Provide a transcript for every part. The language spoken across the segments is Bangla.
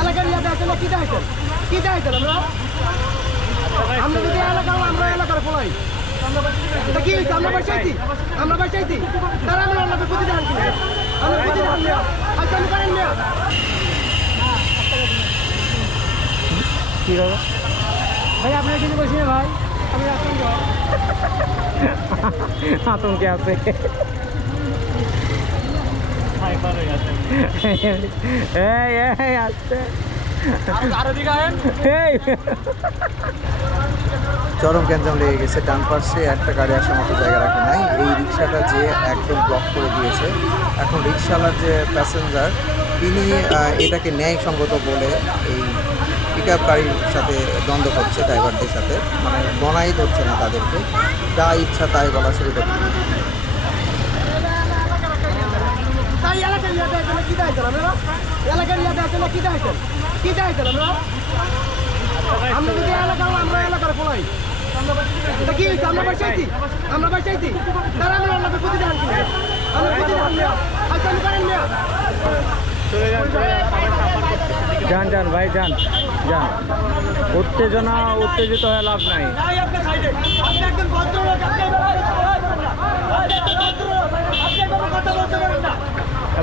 এলাকার ইয়াতে আসলে কি চাইছেন আমরা যদি এলাকা আমরা এলাকার পোলাই এটা কি হয়েছে আমরা বাসাইছি তারা আমরা অন্যকে প্রতিদান কিনে আমরা প্রতিদান নেওয়া আচ্ছা আমি করেন নেওয়া কি হবে ভাই আপনার কিন্তু বসি ভাই আমি আতঙ্কে আছে চরম গ্যাঞ্জাম লেগে গেছে। ডান পাশে একটা গাড়ি আসার মতো জায়গা রাখে নাই, এই রিক্সাটা যে একদম ব্লক করে দিয়েছে। এখন রিক্সাওয়ালার যে প্যাসেঞ্জার তিনি এটাকে ন্যায়সঙ্গত বলে এই পিক আপ গাড়ির সাথে দ্বন্দ্ব করছে, ড্রাইভারদের সাথে, মানে গণাই ধরছে না তাদেরকে, যা ইচ্ছা তাই বলা শুরু করছে। এলাকার ইয়াতে আসলে কি চাইছেন আমরা যদি এলাকা আমরা এলাকার পোলাই এটা কি হয়েছে আমরা বাসাইছি তারা আমরা অন্যকে প্রতিদান কিনে আমরা প্রতিদান নেওয়া আচ্ছা আমি করেন নেওয়া যান ভাই যান উত্তেজিত হয়ে লাভ নাই।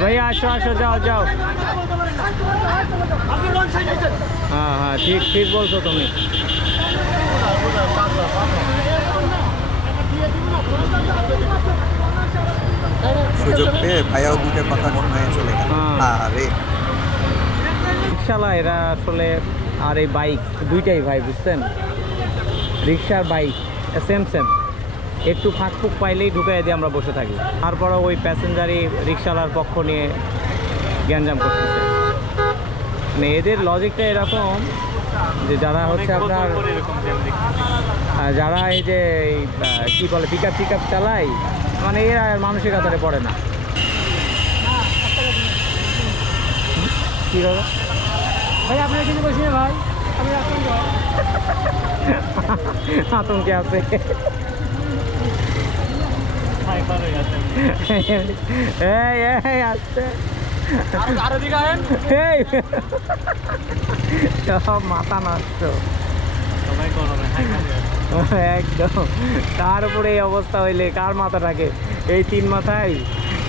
ভাইয়া আসো যাও। হ্যাঁ ঠিক বলছো তুমি। সুযোগ পেয়ে ভাইয়াও দুইটা কথা শোনায় চলে গেল। আরে রিক্সাওয়ালা এরা আসলে, আর এই বাইক দুইটাই ভাই, বুঝছেন, রিক্সার বাইক সেম একটু ফাঁক পাইলেই ঢুকাই দিয়ে আমরা বসে থাকি, তারপরে ওই প্যাসেঞ্জারই রিক্সাওয়ালার পক্ষ নিয়ে গ্যাঞ্জাম করতেছে। মানে এদের লজিকটা এরকম যে যারা হচ্ছে আপনার যারা এই যে কি বলে পিক আপ চালায়, মানে এরা মানসিকতারে পড়ে না। কি হবে ভাই আপনার কিন্তু বসি ভাই আমি আতঙ্কে আছে সব মাথা নষ্ট একদম। তার উপরে এই অবস্থা হইলে কার মাথা থাকে? এই 3 মাথায়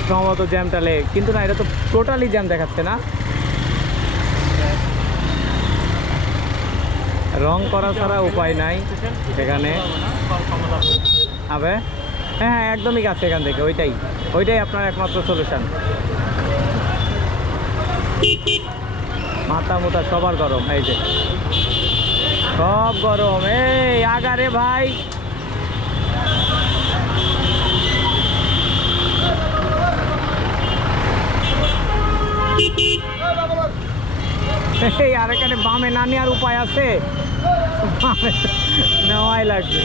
সম্ভবত জ্যামটালে, কিন্তু না, এটা তো টোটালি জ্যাম দেখাচ্ছে না। রং করা ছাড়া উপায় নাই এখানে। হ্যাঁ একদমই কাছে এখান থেকে, ওইটাই আপনার একমাত্র সলিউশন। মাথা মুথা সবার গরম, এই যে সব গরম। এই আগারে ভাই, আর এখানে বামে না নেওয়ার উপায় আছে? বামে নেওয়াই লাগবে।